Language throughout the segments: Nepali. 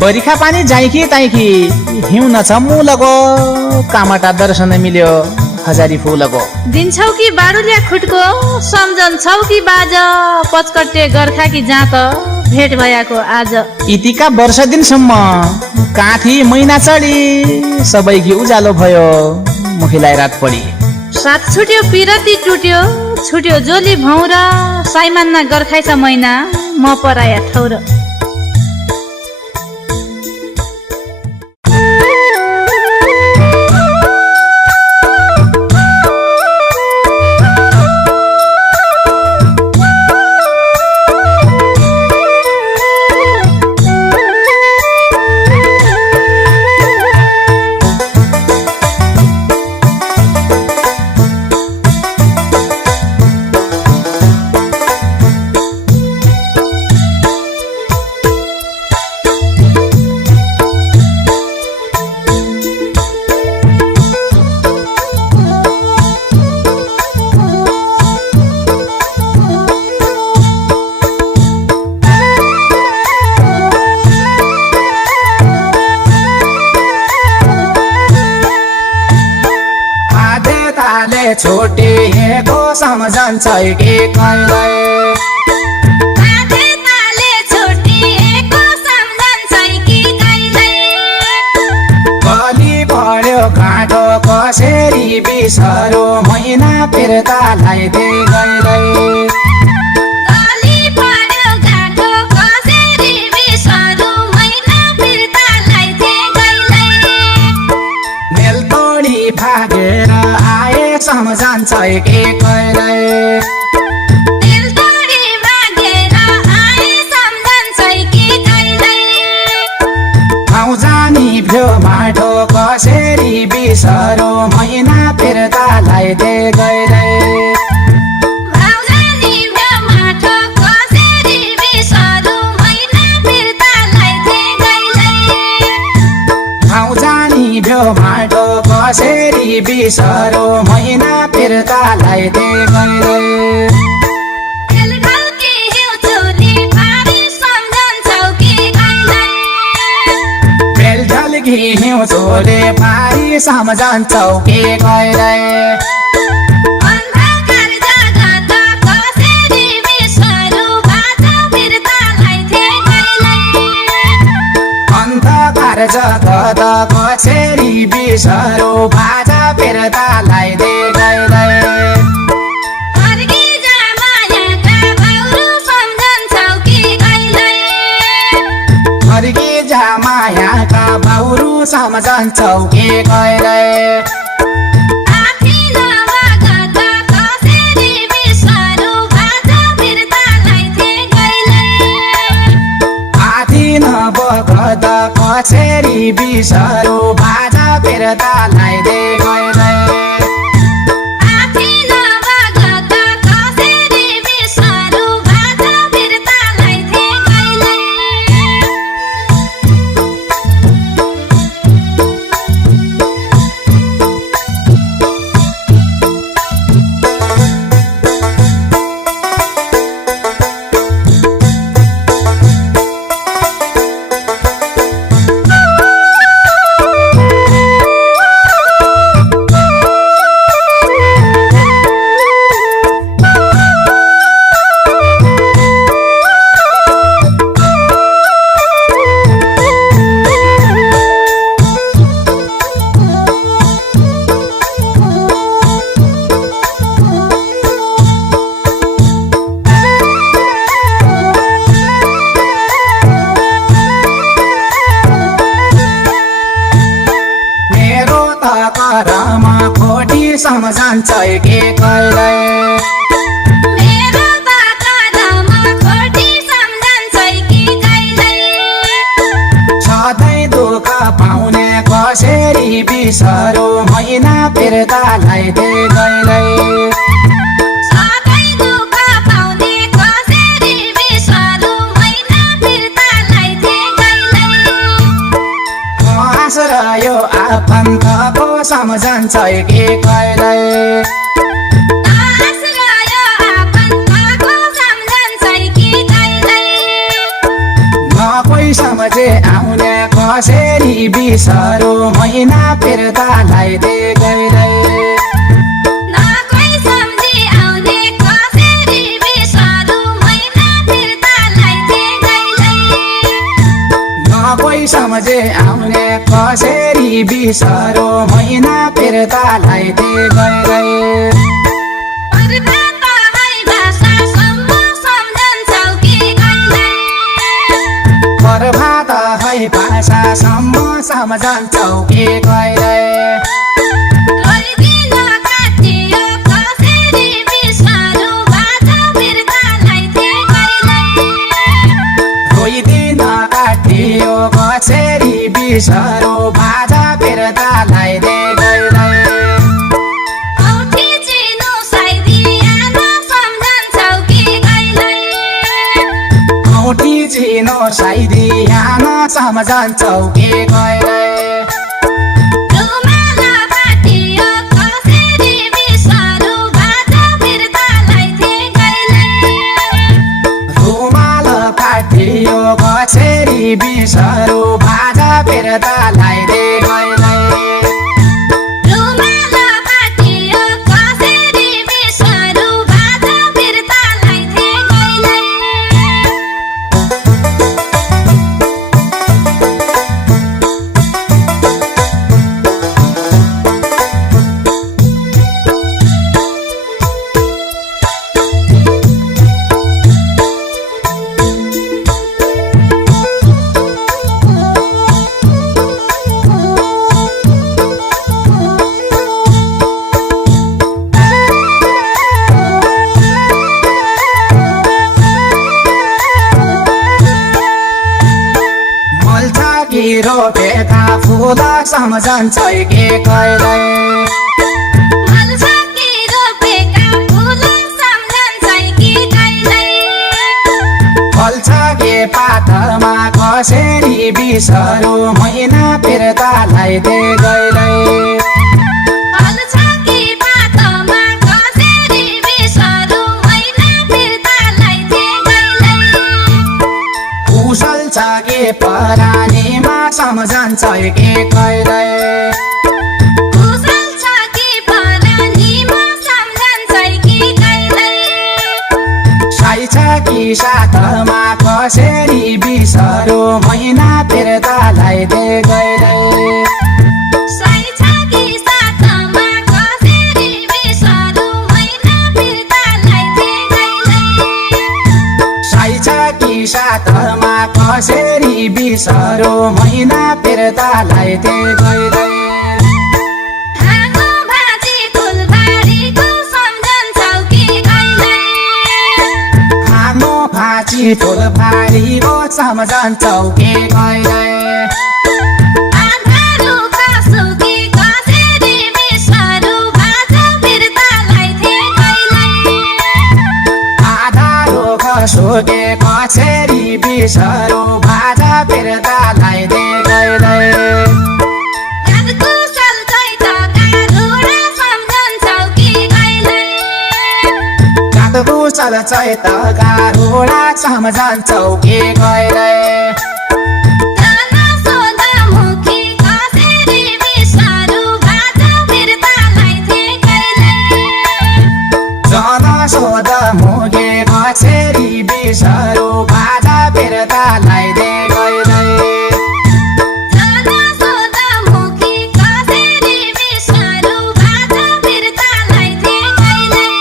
बरिखा पानी जाइकी ताइकी हिउँ छ मुलको कामटा दर्शन मिल्यो हजारी फुलको दिन्छौ कि बारुलिया खुटको सम्झन्छौ कि बाज पचकट्टे गर्खा कि जात भेट भयाको आज यतिका वर्ष दिनसम्म काठी महिना चढी सबैकी उज्यालो भयो मुखीलाई रात पडी साथ छुट्यो पिरती टुट्यो छुट्यो जोली भौर साइमान्ना गर्खाइछ महिना म पराया ठौर छोटे को सम्झन्छ कि कहिले आधे ताले छोटिएको सम्झन्छ कि कहिले कली पर्यो घाँटो कसरी बिसरो महिना फिर्तालाई दे गइलै गली पर्यो घाँटो कसरी बिसरो महिना फिर्तालाई दे गइलै मेल तोडी भागेर सम्झन्छ कि कहिले दिल तोडी भागेर आए सम्झन्छ कि कहिले ठाउँ जानी भ्यो माटो कसरी बिसरो महिना फिर्तालाई दे गइलै भाउ जानी भ्यो माटो कसरी बिसरो महिना फिर्तालाई दे गइलै ठाउँ जानी भ्यो माटो कसरी बिसरो महिना फिर्तालाई दे गइलै बेलढल्की हिउँ चोले पारी सम्झन्छौ कि कहिले अन्धकार जगत कसरी बिसरो बाजा फिर्तालाई दे गइलै अन्धकार जगत कसरी बिसरो बाजा फिर्तालाई दे गइलै फर्की जा मायाका बाउरु सम्झन्छौ कि कहिले फर्की जा मायाका बाउरु सम्झन्छौ कि कहिले आफी नभगत कसरी बिसरो बाजा फिर्तालाई दे गइलै आधी नभगत कसरी बिसरो बाजा फिर्तालाई दे गइलै आफी नभगत कसरी बिसरो बाजा फिर्तालाई दे गइलै सम्झन्छ कि कहिले मेरो बाटोमा खोटी सम्झन्छ कि कहिले सधैँ दुःख पाउने कसरी बिसरो महिना फिर्तालाई दे गइलै सधैँ दुःख पाउने कसरी बिसरो महिना फिर्तालाई दे गइलै आश्रय आफन्तको सम्झन्छ कि कहिले न कोही सम्झे आउने बिसरो महिना फिर्ता लाइदे गइरै न कोही सम्झी आउने कसरी बिसरु महिना फिर्ता लाइदे गइलै न कोही सम्झे आउने कसरी बिसरो महिना फिर्ता लाइदे गइरै प्रभात है भाषासम्म सम्झन्छौ कि कहिल्यै रोइदिन काटियो कसरी बिसरु भाषा फिर्ता लाइदे गइलै रोइदिन काटियो कसरी बिसरो भाषा फिर्ता लाइदे गइरै औठी चिनो साइदियान सम्झन्छौ कि कहिल्यै औठी चिनो साइदियान सम्झन्छौ कि कहिल्यै रुमाल काटियो कसरी बिसरु भाषा फिर्ता लाइदे गइलै रुमाल काटियो कसरी बिसरो भाषा फिर्ता लाइदे गइरै रुमाल काटियो कसरी बिसरु भाषा फिर्ता लाइदे गइलै रोपेका फुल सम्झन्छौ कि कहिल्यै मल्छकी रोपेका फुल सम्झन्छौ कि कहिल्यै फल्छ के पातमा कसरी बिसरो महिना फिर्ता लाइदे गइरै मल्छकी पातमा कसरी बिसरु महिना फिर्ता लाइदे गइलै कुशल छ के परानीमा सम्झन्छौ कि कहिल्यै कुशल छ कि परानीमा सम्झन्छौ कि कहिल्यै साई छ कि साथमा कसरी बिसरो महिना फिर्ता लाइदे गइरै साई छ कि साथमा कसरी बिसरु महिना फिर्ता लाइदे गइलै साई छ कि साथमा कसरी बिसरो महिना फिर्ता लाइदे गइरै हाँगो भाजी फुलबारीको सम्झन्छौ कि कहिल्यै हाम्रो भाँची फुलबारीको सम्झन्छौ कि कहिल्यै आधा रुख सुकी कसरी बिसरु भाषा फिर्ता लाइदे गइलै आधा रुख सुके कसरी बिसरो भाषा फिर्ता लाइदे गइरै कुशल चैतका रुडा सम्झन्छौ कि कहिल्यै कुशल चैतका रुडा सम्झन्छौ कि कहिल्यै धन सोध मुखी कसरी बिसरु भाषा फिर्ता लाइदे गइलै जन सोध मुगे कसरी बिसरो भाषा फिर्ता लाइदे गइरै धन सोध मुखी कसरी बिसरु भाषा फिर्ता लाइदे गइलै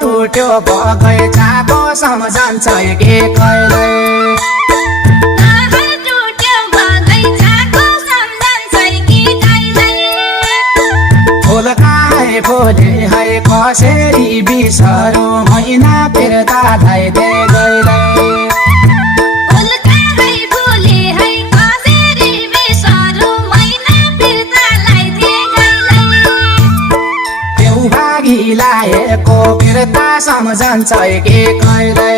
टुट्यो बगैँचाको सम्झन्छ के कहिले नहर टुट्यो बगैँचाको सम्झन्छ कि कहिले फुल काए फुले है कसरी बिसरो मैना फिर्तालाई दे गइले लाएको फिर्ता सम्झन्छ के कहिले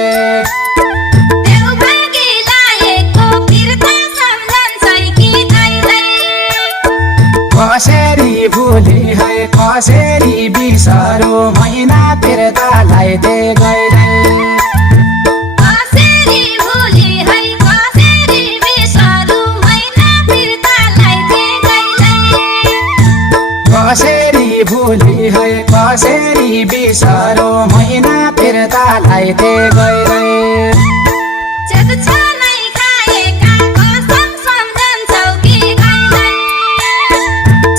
कसरी भुले है कसरी बिसरो मैना फिर्तालाई दे गइले कसरी भुले है कसरी बिसरो मैना फिर्तालाई दे गइले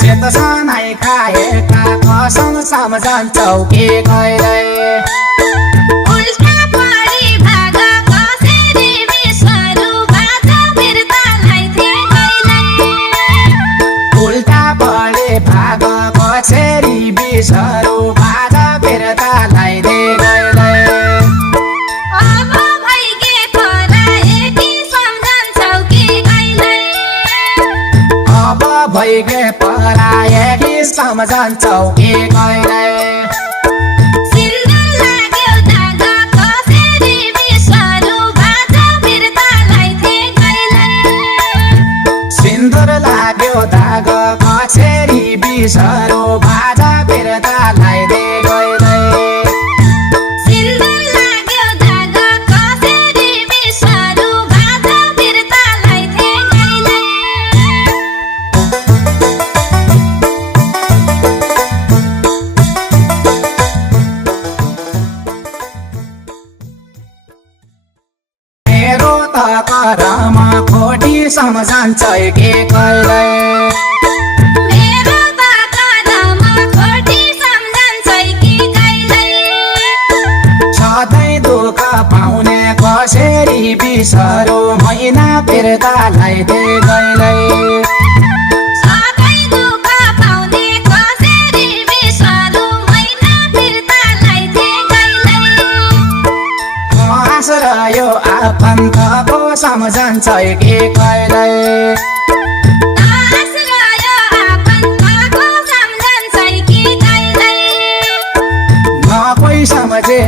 चेतसनै खाएका कसम सम्झन्छौ के कहिले भाग कसरी बिसरो बाजा फिर्तालाई दे गइले अब भइगे पराएकी सम्झन्छौ कि कहिले अब भइगे पराएकी सम्झन्छौ के कहिले सिन्दुर लाग्यो दाग कसरी बिसरो बाजा फिर्तालाई दे गइले सिन्दुर लाग्यो दाग कसरी बिसरो बाजा फिर्तालाई दे गइले मेरो त करमा खोटी सम्झन्छ के कहिले पाउने कसरी बिसरो मैना फिर्तालाई दे गइले आश्रयो आफन्तको सम्झन्छ के कहिले न कोही सम्झे